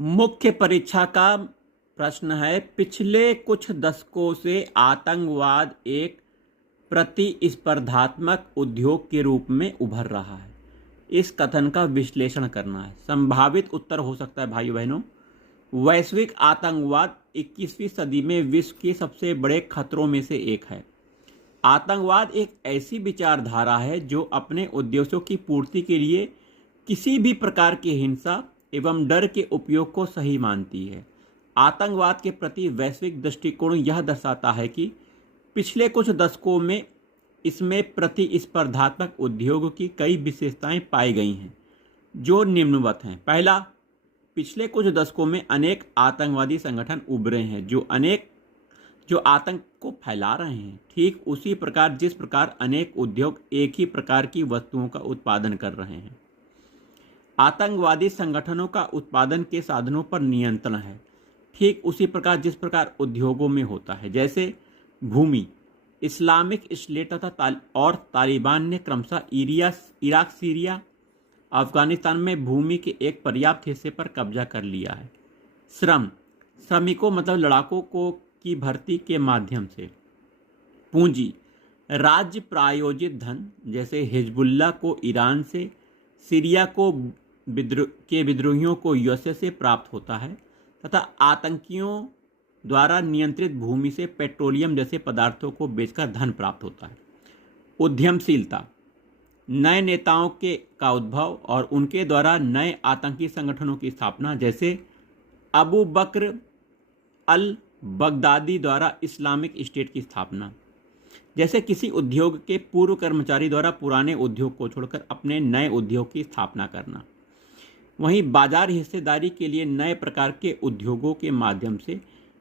मुख्य परीक्षा का प्रश्न है, पिछले कुछ दशकों से आतंकवाद एक प्रतिस्पर्धात्मक उद्योग के रूप में उभर रहा है। इस कथन का विश्लेषण करना है। संभावित उत्तर हो सकता है भाइयों बहनों, वैश्विक आतंकवाद 21वीं सदी में विश्व के सबसे बड़े खतरों में से एक है। आतंकवाद एक ऐसी विचारधारा है जो अपने उद्देश्यों की पूर्ति के लिए किसी भी प्रकार की हिंसा एवं डर के उपयोग को सही मानती है। आतंकवाद के प्रति वैश्विक दृष्टिकोण यह दर्शाता है कि पिछले कुछ दशकों में इसमें प्रतिस्पर्धात्मक उद्योग की कई विशेषताएं पाई गई हैं, जो निम्नवत हैं। पहला, पिछले कुछ दशकों में अनेक आतंकवादी संगठन उभरे हैं जो आतंक को फैला रहे हैं। ठीक उसी प्रकार जिस प्रकार अनेक उद्योग एक ही प्रकार की वस्तुओं का उत्पादन कर रहे हैं। आतंकवादी संगठनों का उत्पादन के साधनों पर नियंत्रण है, ठीक उसी प्रकार जिस प्रकार उद्योगों में होता है। जैसे भूमि, इस्लामिक स्टेट तथा और तालिबान ने क्रमशः इराक, सीरिया, अफगानिस्तान में भूमि के एक पर्याप्त हिस्से पर कब्जा कर लिया है। श्रमिकों मतलब लड़ाकों को की भर्ती के माध्यम से। पूंजी, राज्य प्रायोजित धन, जैसे हिजबुल्लाह को ईरान से, सीरिया को विद्रोहियों को यूएसए से प्राप्त होता है, तथा आतंकियों द्वारा नियंत्रित भूमि से पेट्रोलियम जैसे पदार्थों को बेचकर धन प्राप्त होता है। उद्यमशीलता, नए नेताओं का उद्भव और उनके द्वारा नए आतंकी संगठनों की स्थापना, जैसे अबू बकर अल बगदादी द्वारा इस्लामिक स्टेट की स्थापना। जैसे किसी उद्योग के पूर्व कर्मचारी द्वारा पुराने उद्योग को छोड़कर अपने नए उद्योग की स्थापना करना। वहीं बाजार हिस्सेदारी के लिए नए प्रकार के उद्योगों के माध्यम से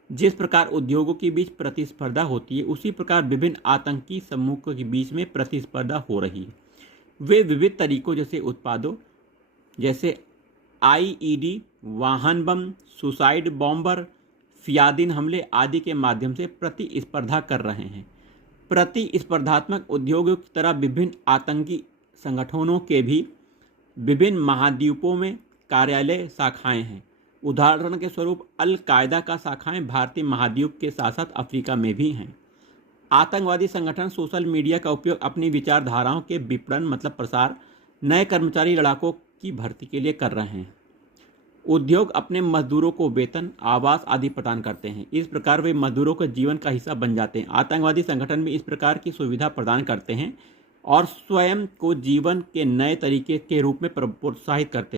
जिस प्रकार उद्योगों के बीच प्रतिस्पर्धा होती है, उसी प्रकार विभिन्न आतंकी समूहों के बीच में प्रतिस्पर्धा हो रही है। वे विविध तरीकों जैसे उत्पादों, जैसे आईईडी, वाहन बम, सुसाइड बॉम्बर, फियादीन हमले आदि के माध्यम से प्रतिस्पर्धा कर रहे हैं। प्रतिस्पर्धात्मक उद्योगों की तरह विभिन्न आतंकी संगठनों के भी विभिन्न महाद्वीपों में कार्यालय शाखाएं हैं। उदाहरण के स्वरूप अल कायदा का शाखाएं भारतीय महाद्वीप के साथ साथ अफ्रीका में भी हैं। आतंकवादी संगठन सोशल मीडिया का उपयोग अपनी विचारधाराओं के विपणन मतलब प्रसार, नए कर्मचारी लड़ाकों की भर्ती के लिए कर रहे हैं। उद्योग अपने मजदूरों को वेतन, आवास आदि प्रदान करते हैं। इस प्रकार वे मजदूरों के जीवन का हिस्सा बन जाते हैं। आतंकवादी संगठन भी इस प्रकार की सुविधा प्रदान करते हैं और स्वयं को जीवन के नए तरीके के रूप में प्रोत्साहित करते हैं।